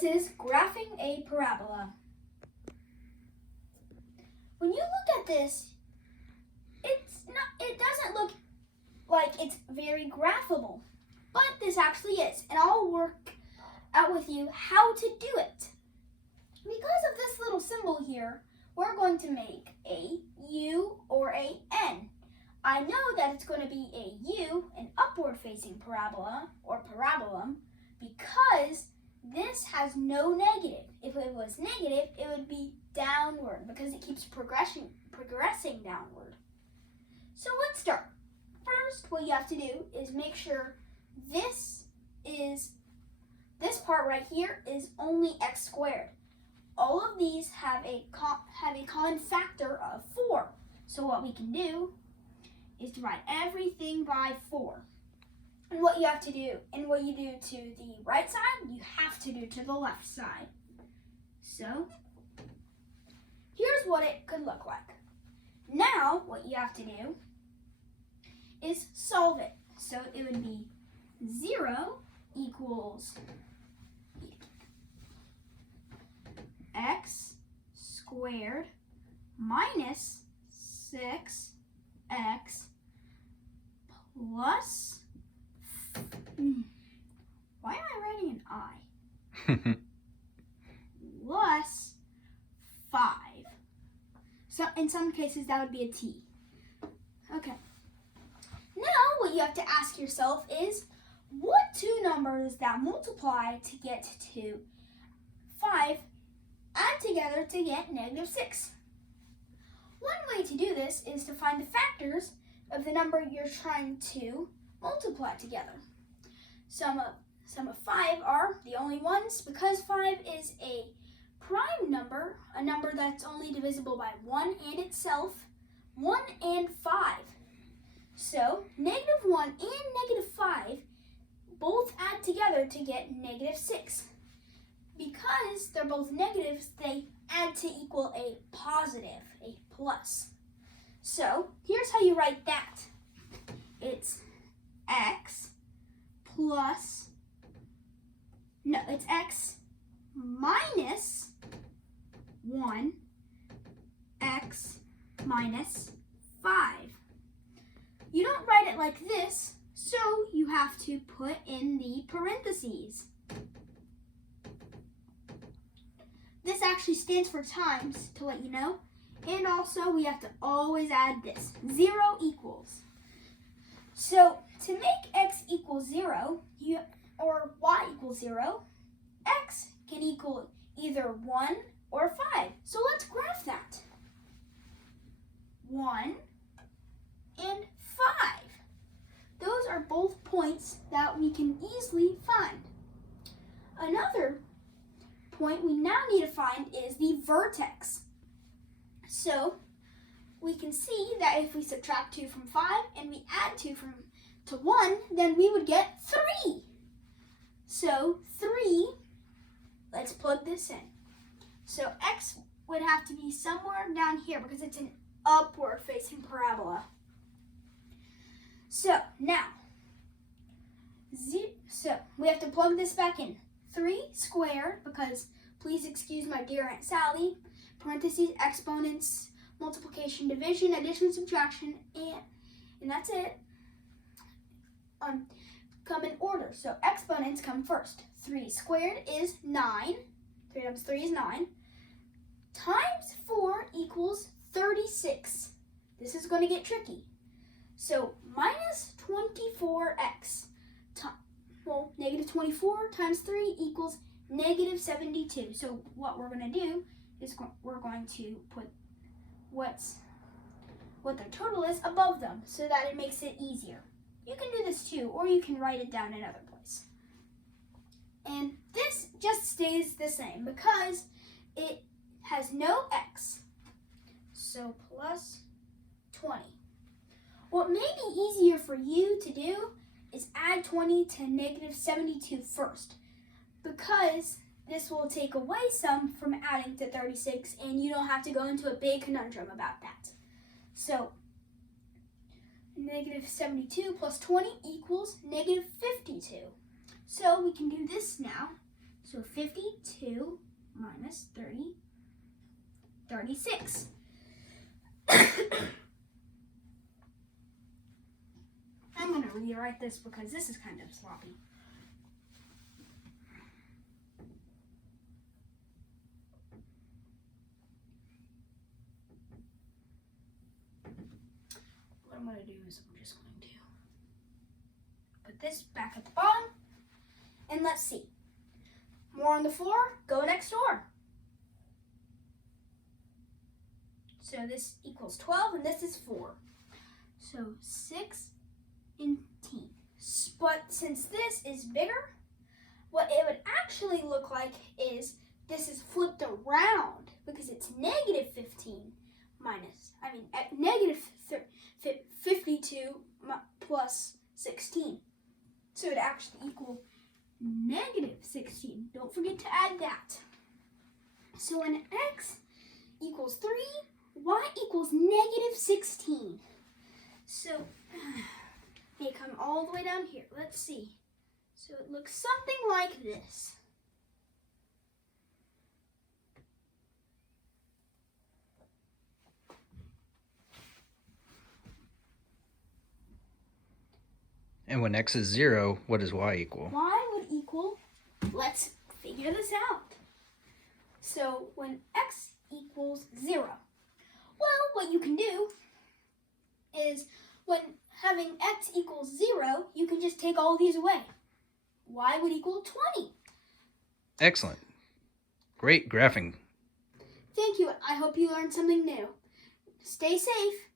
This is graphing a parabola. When you look at this, it doesn't look like it's very graphable, but this actually is, and I'll work out with you how to do it. Because of this little symbol here, we're going to make a U or a N. I know that it's going to be a U, an upward facing parabola or parabolum, because this has no negative. If it was negative, it would be downward because it keeps progressing downward. So let's start. First, what you have to do is make sure this part right here is only x squared. All of these have a common factor of 4. So what we can do is divide everything by 4. And what you have to do, and what you do to the right side, you have to do to the left side. So here's what it could look like. Now what you have to do is solve it. So it would be 0 equals x squared minus 6x plus, why am I writing an I? Plus 5. So in some cases that would be a T. Okay. Now what you have to ask yourself is, what two numbers that multiply to get to 5 add together to get -6? One way to do this is to find the factors of the number you're trying to multiply together. Sum of 5 are the only ones because 5 is a prime number, a number that's only divisible by 1 and itself, 1 and 5. So -1 and -5 both add together to get -6. Because they're both negatives, they add to equal a positive, a plus. So here's how you write that. It's x minus 1, x minus 5. You don't write it like this, so you have to put in the parentheses. This actually stands for times, to let you know. And also, we have to always add this. 0 equals. So, to make x equal 0, or y equals 0, x can equal either 1 or 5. So, let's graph that. 1 and 5. Those are both points that we can easily find. Another point we now need to find is the vertex. So we can see that if we subtract 2 from 5 and we add 2 to 1, then we would get 3. So 3, let's plug this in. So x would have to be somewhere down here because it's an upward facing parabola. So now, we have to plug this back in. 3 squared, because please excuse my dear Aunt Sally, parentheses, exponents, multiplication, division, addition, subtraction, and that's it. Come in order. So exponents come first. 3 squared is 9. 3 times 3 is 9. Times 4 equals 36. This is going to get tricky. So minus 24x. Negative 24 times 3 equals negative 72. So what we're going to do is we're going to put what their total is above them so that it makes it easier. You can do this too, or you can write it down another place. And this just stays the same because it has no x. So plus 20. What may be easier for you to do is add 20 to negative 72 first, because this will take away some from adding to 36 and you don't have to go into a big conundrum about that. So negative 72 plus 20 equals negative 52. So we can do this now. So 52 minus 30, 36. I'm going to rewrite this because this is kind of sloppy. What I'm going to do is I'm just going to put this back at the bottom. And let's see. More on the floor, go next door. So this equals 12 and this is 4. So 16. But since this is bigger, what it would actually look like is this is flipped around because it's negative 15 minus, negative 52 plus 16. So it would actually equal negative 16. Don't forget to add that. So when x equals 3, y equals negative 16. So they come all the way down here. Let's see. So it looks something like this. And when x is 0, what does y equal? Y would equal, let's figure this out. So when x equals 0, well, what you can do is when having x equals 0, you can just take all these away. Y would equal 20. Excellent. Great graphing. Thank you. I hope you learned something new. Stay safe.